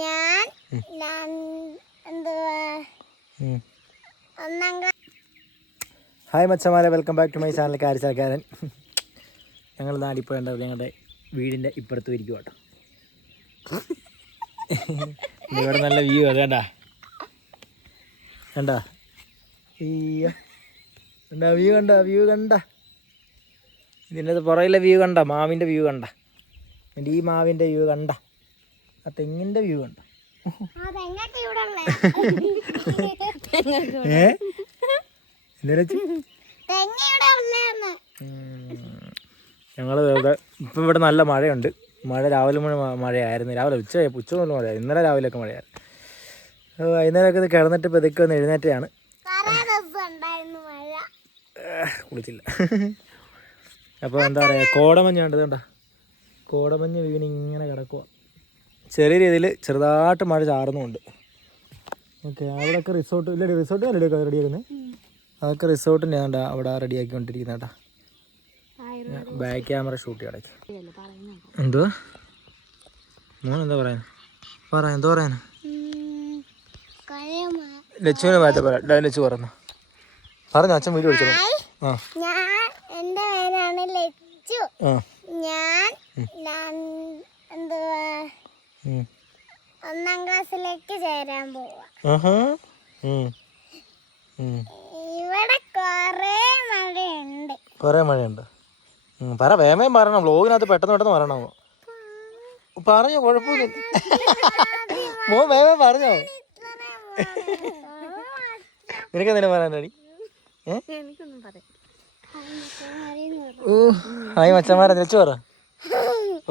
ഞാൻ hi മച്ചമാരെ welcome back to my channel സർക്കാരൻ ഞങ്ങൾ നാടിപ്പോയേണ്ട ഞങ്ങളുടെ വീടിന്റെ ഇപ്പുറത്ത് ഇരിക്കും കേട്ടോ ഇവിടെ നല്ല വ്യൂ അത് കണ്ടാ? കണ്ടാ? കണ്ടാ വ്യൂ കണ്ട വ്യൂ കണ്ട? ഇതിന്റെ പുറകിലെ വ്യൂ കണ്ട? മാവിന്റെ വ്യൂ കണ്ട? ഈ മാവിന്റെ വ്യൂ കണ്ട? ആ തെങ്ങിന്റെ വ്യൂ ഉണ്ട് ഞങ്ങൾ ഇവിടെ ഉള്ളേ. ഏ? എന്താ തെങ്ങ ഇവിടെ ഉള്ളേന്ന്. ഞങ്ങൾ ഇവിടെ ഇപ്പം ഇവിടെ നല്ല മഴയുണ്ട്. മഴ രാവിലെ മുഴുവൻ മഴയായിരുന്നു. രാവിലെ ഉച്ച ഉച്ച മുഴുവൻ മഴ ഇന്നലെ രാവിലെയൊക്കെ മഴയായിരുന്നു. വൈകുന്നേരമൊക്കെ ഇത് കിടന്നിട്ട് ഇപ്പൊ ഇതൊക്കെ ഒന്ന് എഴുന്നേറ്റയാണ്. കുളിച്ചില്ല. അപ്പോൾ എന്താ പറയുക കോടമഞ്ഞ് കണ്ടത് കണ്ട? കോടമഞ്ഞ് വീണ് ഇങ്ങനെ കിടക്കുക ചെറിയ രീതിയിൽ ചെറുതായിട്ട് മഴ ചാറുന്നുമുണ്ട്. ഓക്കെ അവിടെയൊക്കെ റിസോർട്ട് ഇല്ല? റിസോർട്ട് അല്ലേ റെഡിയാക്കുന്നത് അതൊക്കെ റിസോർട്ടിന്റെ കണ്ട അവിടെ റെഡിയാക്കിക്കൊണ്ടിരിക്കുന്ന കേട്ടാ ബാക്ക് ക്യാമറ ഷൂട്ട് ചെയ്യാൻ എന്തുവാ? മോൻ എന്താ പറയാ പറ എന്തോ മ- ലച്ചുവിനെ മാറ്റ പറയാം ലച്ചു പറഞ്ഞു പറഞ്ഞു അച്ഛൻ വീട് വിളിച്ചു. ആ. ഞാൻ എന്റെ പേരാണ് ലച്ചു. ആ. ഞാൻ. ഒന്നാം ക്ലാസ്സിലേക്ക് ചേരാൻ പോവാ. ഇവിടെ കൊറേ മഴയുണ്ട്. കൊറേ മഴയുണ്ട്. പറ വേമയും പറയണം. വ്ലോഗിനകത്ത് പെട്ടെന്ന് പെട്ടെന്ന് പറയണോ പറഞ്ഞോ കുഴപ്പമില്ല മോ വേമ പറഞ്ഞോ. നിനക്ക് എന്തിനാ പറയാനടി ഏഹ് ഓ ഹായ് മച്ചന്മാരെ വെച്ചു പറ.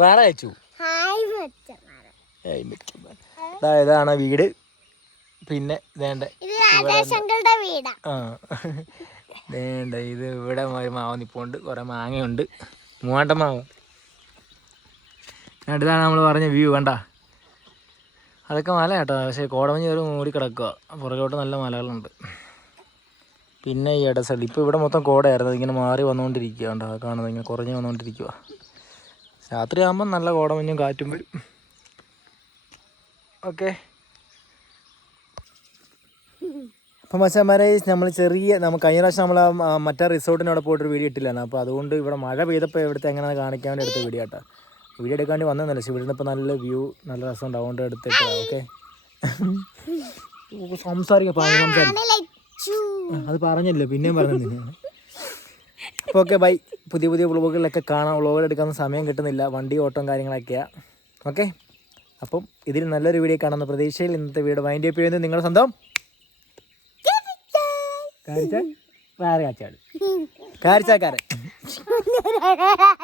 വേറെ അയച്ചു. ഹായ്. ദാ ഇതാണ് വീട്. പിന്നെ വേണ്ട ആ. വേണ്ട ഇത് ഇവിടെ ഒരു മാവ് നിപ്പുണ്ട് കുറെ മാങ്ങയുണ്ട്. മൂവാണ്ട മാവ്. രണ്ടിതാണ് നമ്മൾ പറഞ്ഞ വ്യൂ വേണ്ട അതൊക്കെ മല കേട്ടോ പക്ഷേ കോടമഞ്ഞ് ഒരു മൂടി കിടക്കുക പുറകോട്ട് നല്ല മലകളുണ്ട്. പിന്നെ ഈ ഇട സൈഡ് ഇപ്പോൾ ഇവിടെ മൊത്തം കോടയായിരുന്നു. ഇങ്ങനെ മാറി വന്നുകൊണ്ടിരിക്കുക കേട്ടോ കാണുന്നത്. ഇങ്ങനെ കുറഞ്ഞ് വന്നുകൊണ്ടിരിക്കുക രാത്രി ആകുമ്പം നല്ല കോടമഞ്ഞും കാറ്റും വരും. ഓക്കെ. അപ്പം മച്ചാന്മാരെ നമ്മൾ ചെറിയ നമ്മൾ കഴിഞ്ഞ പ്രാവശ്യം നമ്മൾ മറ്റേ റിസോർട്ടിന് അവിടെ പോയിട്ടൊരു വീഡിയോ ഇട്ടില്ലായിരുന്നു. അപ്പോൾ അതുകൊണ്ട് ഇവിടെ മഴ പെയ്തപ്പോൾ ഇവിടുത്തെ എങ്ങനെ കാണിക്കാൻ വേണ്ടി എടുത്ത വീഡിയോ കേട്ടോ. വീഡിയോ എടുക്കാൻ വേണ്ടി വന്നതല്ല? പക്ഷേ ഇവിടുന്ന് ഇപ്പോൾ നല്ല വ്യൂ നല്ല രസം ഉണ്ട് അതുകൊണ്ട് എടുത്തിട്ട് ഓക്കെ. സംസാരിക്കാം പറഞ്ഞു അത് പറഞ്ഞല്ലോ? പിന്നെയും പറഞ്ഞു അപ്പോൾ ഓക്കെ ബൈ. പുതിയ പുതിയ വ്ളോഗുകളിലൊക്കെ കാണാം. വ്ളോഗുകൾ എടുക്കാൻ സമയം കിട്ടുന്നില്ല. വണ്ടി ഓട്ടം കാര്യങ്ങളൊക്കെയാണ് ഓക്കെ? അപ്പം ഇതിൽ നല്ലൊരു വീഡിയോ കാണുന്ന പ്രതീക്ഷയിൽ ഇന്നത്തെ വീഡിയോ വൈൻഡ് അപ്പ് ചെയ്യുന്നത് നിങ്ങളുടെ സ്വന്തം കാരിച്ചാൽ കാരിച്ചാക്കാരൻ